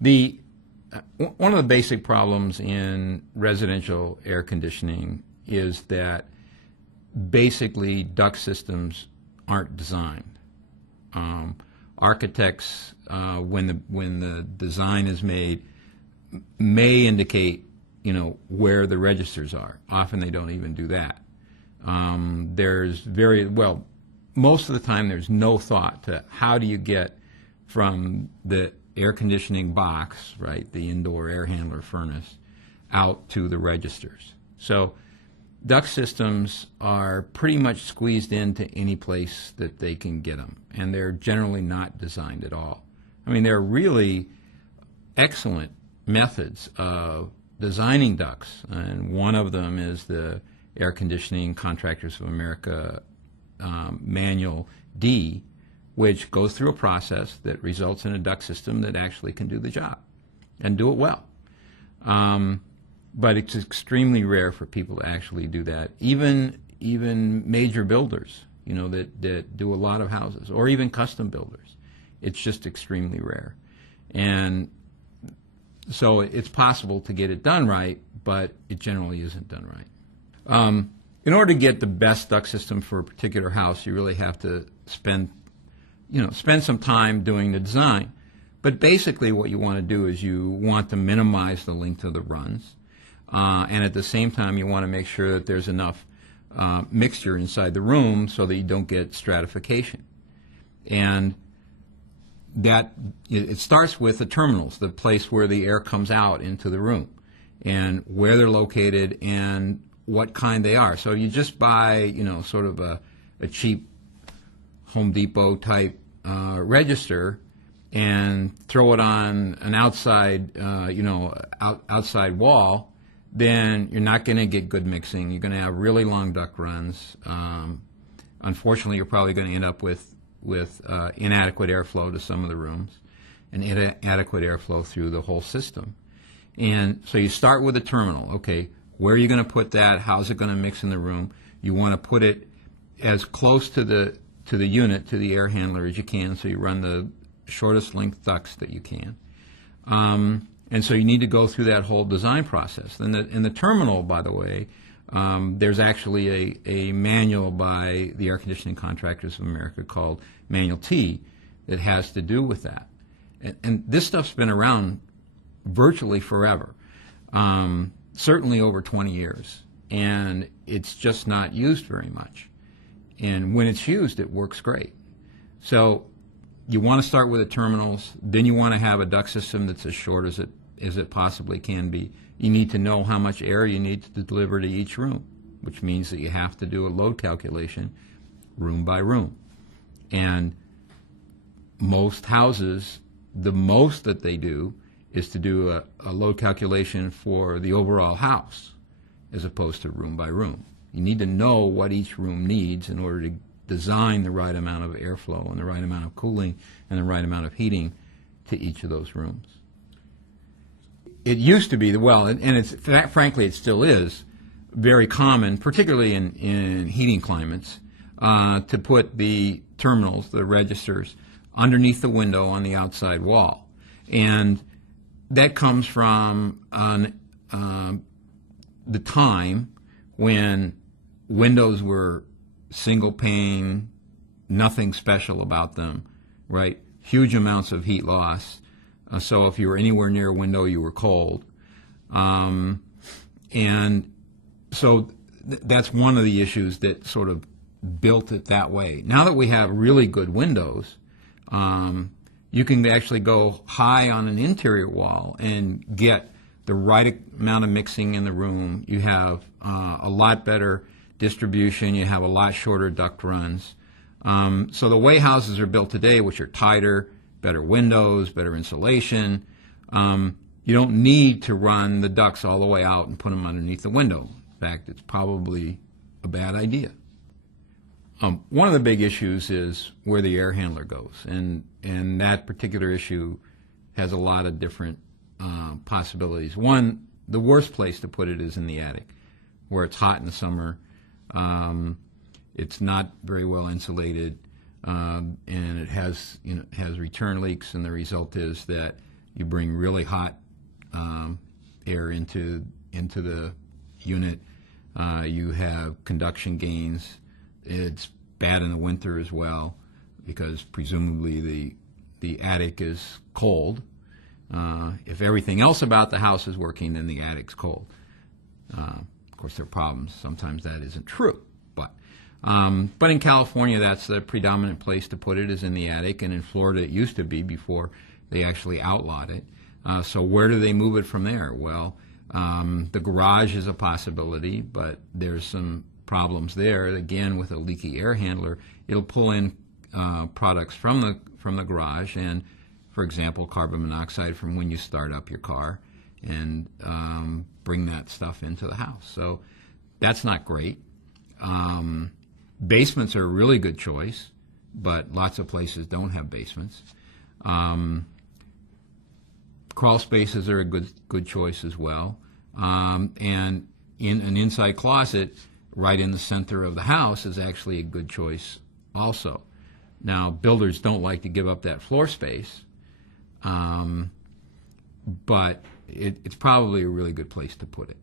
One of the basic problems in residential air conditioning is that basically duct systems aren't designed. Architects, when the design is made, may indicate, where the registers are. Often they don't even do that. Most of the time there's no thought to how do you get from the air conditioning box, right, the indoor air handler furnace, out to the registers. So duct systems are pretty much squeezed into any place that they can get them, and they're generally not designed at all. I mean, there are really excellent methods of designing ducts, and one of them is the Air Conditioning Contractors of America Manual D, which goes through a process that results in a duct system that actually can do the job and do it well. But it's extremely rare for people to actually do that. Even major builders, that do a lot of houses, or even custom builders. It's just extremely rare. And so it's possible to get it done right, but it generally isn't done right. In order to get the best duct system for a particular house, you really have to spend some time doing the design. But basically what you want to do is you want to minimize the length of the runs. And at the same time, you want to make sure that there's enough mixture inside the room so that you don't get stratification. And that it starts with the terminals, the place where the air comes out into the room, and where they're located and what kind they are. So you just buy, sort of a cheap Home Depot type register and throw it on an outside, outside wall, then you're not going to get good mixing. You're going to have really long duct runs. Unfortunately, you're probably going to end up with inadequate airflow to some of the rooms and inadequate airflow through the whole system. And so you start with a terminal. Okay, where are you going to put that? How's it going to mix in the room? You want to put it as close to the unit, to the air handler as you can, so you run the shortest length ducts that you can. And so you need to go through that whole design process. And in the terminal, by the way, there's actually a manual by the Air Conditioning Contractors of America called Manual T that has to do with that. And this stuff's been around virtually forever, certainly over 20 years. And it's just not used very much. And when it's used, it works great. So you want to start with the terminals. Then you want to have a duct system that's as short as it possibly can be. You need to know how much air you need to deliver to each room, which means that you have to do a load calculation room by room. And most houses, the most that they do is to do a load calculation for the overall house as opposed to room by room. You need to know what each room needs in order to design the right amount of airflow and the right amount of cooling and the right amount of heating to each of those rooms. It used to be, frankly it still is, very common, particularly in heating climates, to put the terminals, the registers, underneath the window on the outside wall. And that comes from the time when windows were single pane, nothing special about them, right? Huge amounts of heat loss. So if you were anywhere near a window, you were cold. And so that's one of the issues that sort of built it that way. Now that we have really good windows, you can actually go high on an interior wall and get the right amount of mixing in the room. You have a lot better distribution. You have a lot shorter duct runs. So the way houses are built today, which are tighter, better windows, better insulation, you don't need to run the ducts all the way out and put them underneath the window. In fact, it's probably a bad idea. One of the big issues is where the air handler goes, and that particular issue has a lot of different possibilities. One, the worst place to put it is in the attic, where it's hot in the summer, it's not very well insulated, and it has return leaks, and the result is that You bring really hot air into the unit. You have conduction gains. It's bad in the winter as well because presumably the attic is cold. If everything else about the house is working, then the attic's cold. Of course, there are problems. Sometimes that isn't true. But in California, that's the predominant place to put it, is in the attic. And in Florida, it used to be before they actually outlawed it. So where do they move it from there? Well, the garage is a possibility, but there's some problems there. Again, with a leaky air handler, it'll pull in products from the garage, and, for example, carbon monoxide from when you start up your car, and bring that stuff into the house. So that's not great. Basements are a really good choice, but lots of places don't have basements. Crawl spaces are a good choice as well. And in an inside closet right in the center of the house is actually a good choice also. Now, builders don't like to give up that floor space, but it's probably a really good place to put it.